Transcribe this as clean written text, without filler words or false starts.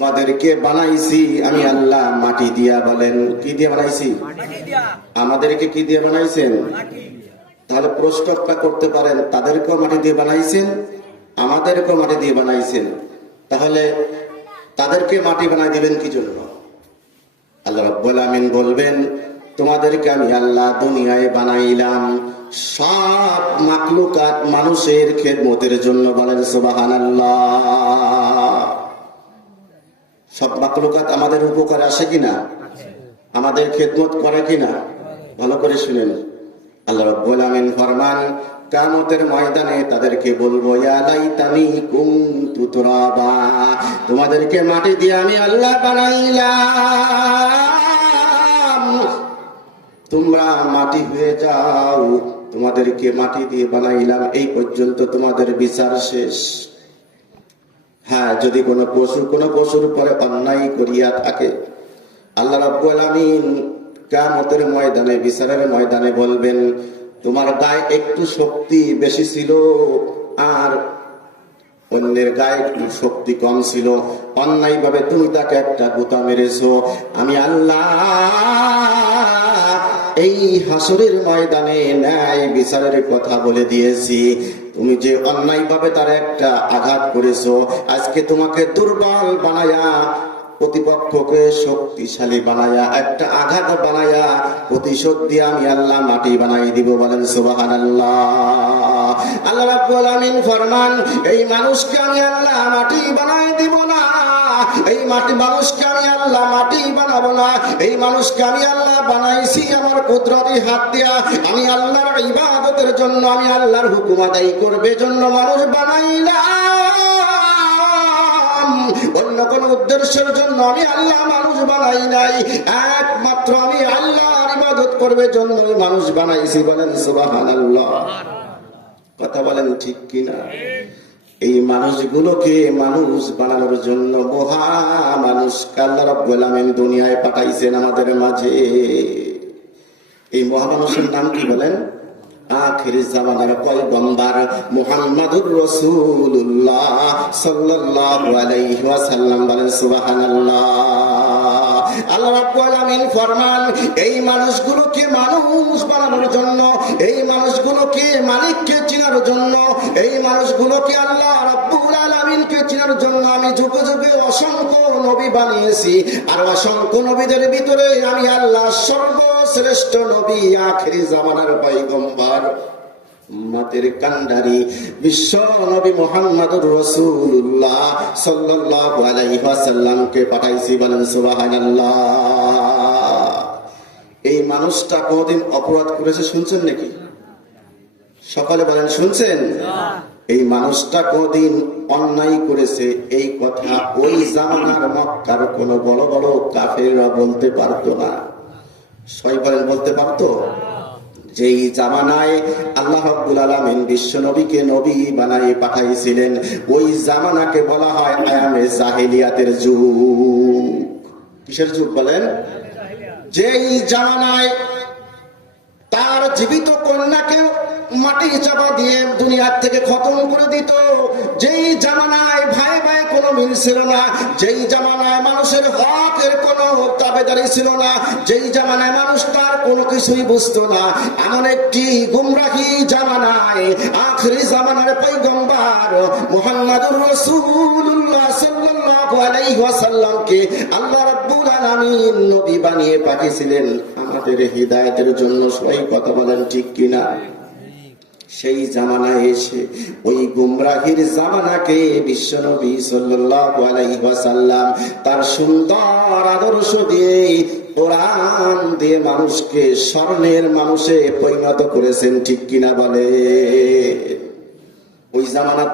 তোমাদেরকে বানাইছি আমি আল্লাহ মাটি দিয়া। বলেন কি দিয়ে বানাইছি? আমাদেরকে কি দিয়ে বানাইছেন? তাহলে প্রশ্নটা করতে পারেন, তাদেরকেও মাটি দিয়ে বানাইছেন, আমাদেরকেও মাটি দিয়ে বানাইছেন, তাহলে তাদেরকে মাটি বানাই দিবেন কি জন্য? আল্লাহ রাব্বুল আমিন বলবেন, তোমাদেরকে আমি আল্লাহ দুনিয়ায় বানাইলাম সব মাখলুকাত মানুষের খেদমতের জন্য। বলেন সুবহানাল্লাহ। সব মাখলুকাত আমাদের উপকারে আসে কিনা? আমাদের খেদমত করে কিনা? ভালো করে শুনেন। আল্লাহ রাব্বুল আমিন ফরমান, কিয়ামতের ময়দানে তাদেরকে বলবো, ইয়া লাইতানি কুনতু তুরাবা, তোমাদেরকে মাটি দিয়ে আমি আল্লাহ বানাইলাম, তোমরা মাটি হয়ে যাও, তোমাদেরকে মাটি দিয়ে বানাইলাম, এই পর্যন্ত তোমাদের বিচার শেষ। হ্যাঁ, যদি কোনো পশুর পরে অন্যায় করিয়া থাকে, আল্লাহ রাব্বুল আমিন কিয়ামতের ময়দানে, বিচারের ময়দানে বলবেন, তোমার গায়ে একটু শক্তি বেশি ছিল আর অন্যের গায়ে একটু শক্তি কম ছিল, অন্যায় ভাবে তুমি তাকে একটা গুতা মেরেছো, আমি আল্লাহ এই হাসরের ময়দানে ন্যায় বিচারের কথা বলে দিয়েছি। তুমি যে অন্যায় ভাবে তার একটা আঘাত করেছো, আজকে তোমাকে দুর্বল বানায়া প্রতিপক্ষকে শক্তিশালী বানায়া একটা আঘাত বানায়া প্রতিশোধ দিয়ে আমি আল্লাহ মাটি বানাই দিব। বলেন সুবহানাল্লাহ। আল্লাহ রাব্বুল আমিন ফরমান, এই মানুষকে আমি আল্লাহ মাটি বানাই দিব না, এই মানুষকে আমি আল্লাহ মাটি বানাবো না, এই মানুষকে আমি আল্লাহ বানাইছি আমার কুদরতি হাত দিয়া, আমি আল্লাহর ইবাদতের জন্য, আমি আল্লাহর হুকুম আদায় করবে জন্য মানুষ বানাইলাম, অন্য কোন উদ্দেশ্যের জন্য আমি আল্লাহ মানুষ বানাই নাই, একমাত্র আমি আল্লাহর ইবাদত করবে জন্য মানুষ বানাইছি। বলেন সুবহানাল্লাহ। কথা বলেন ঠিক কিনা? এই মানুষগুলোকে মানুষ বানানোর জন্য মহা মানুষ আল্লাহ রাব্বুল আমিন দুনিয়ায় পাঠাইছেন আমাদের মাঝে। এই মহামানুষের নাম কি বলেন? আখিরি জামানার পয়গম্বর মুহাম্মদুর রাসূলুল্লাহ সাল্লাল্লাহু আলাইহি ওয়াসাল্লাম। বলেন সুবহানাল্লাহ। আল্লাহ রাব্বুল আমিন ফরমান, এই মানুষগুলোকে মানুষ বানানোর জন্য, এই মানুষগুলোকে মালিককে চেনার জন্য, এই মানুষগুলোকে আল্লাহ রাব্বুল আলামিনকে চেনার জন্য আমি যুগে যুগে অসংখ্য নবী বানিয়েছি, আর অসংখ্য নবীদের ভিতরে আমি আল্লাহ সর্বশ্রেষ্ঠ নবী, আখিরি জামানার পয়গম্বর, উম্মতের কান্ডারি বিশ্ব নবী মুহাম্মদুর রাসূলুল্লাহ সাল্লাল্লাহু আলাইহি ওয়াসাল্লামকে পাঠাইছি। বলেন সুবহানাল্লাহ। এই মানুষটা কোনদিন অপরাধ করেছে শুনছেন নাকি? সকালে বলেন শুনছেন? এই মানুষটা কোনদিন অন্যায় করেছে এই কথা ওই জামানার মক্কার কোন বড় বড় কাফেররা বলতে পারতো না। সবাই বলেন বলতে পারতো? যেই জামানায় আল্লাহ রাব্বুল আলামিন বিশ্ব নবীকে নবী বানাই পাঠাইছিলেন, ওই জামানাকে বলা হয় আয়ামে জাহেলিয়াতের যুগ। কিসের যুগ বলেন? যেই জামানায় তার জীবিত কন্যাকে মাটি চাপা দিয়ে দুনিয়ার থেকে খতম করে দিত, যেই জামানায় ভাই ভাই কোনো মিল ছিল না, যেই জামানায় মানুষের হকের কোনো দাবিদারি ছিল না, যেই জামানায় মানুষ তার কোনো কিছুই বুঝতো না, এমন একটি গুমরাহি জামানায় আখিরি জামানার পয়গম্বর মুহাম্মদুর রাসূলুল্লাহ সাল্লাল্লাহু আলাইহি ওয়াসাল্লামকে আল্লাহ রাব্বুল আলামিন নবী বানিয়ে পাঠিয়েছিলেন আমাদের হিদায়াতের জন্য। সবাই কথা বলেন ঠিক কিনা? সেই জামানায় এসে ওই গুমরাহির জামানাকে বিশ্বনবী সাল্লাল্লাহু আলাইহি ওয়াসাল্লাম তার সুন্দর আদর্শ দিয়ে, কোরআন দিয়ে মানুষকে স্বর্ণের মানুষে পরিণত করেছেন। ঠিক কিনা বলে? ওই জামানা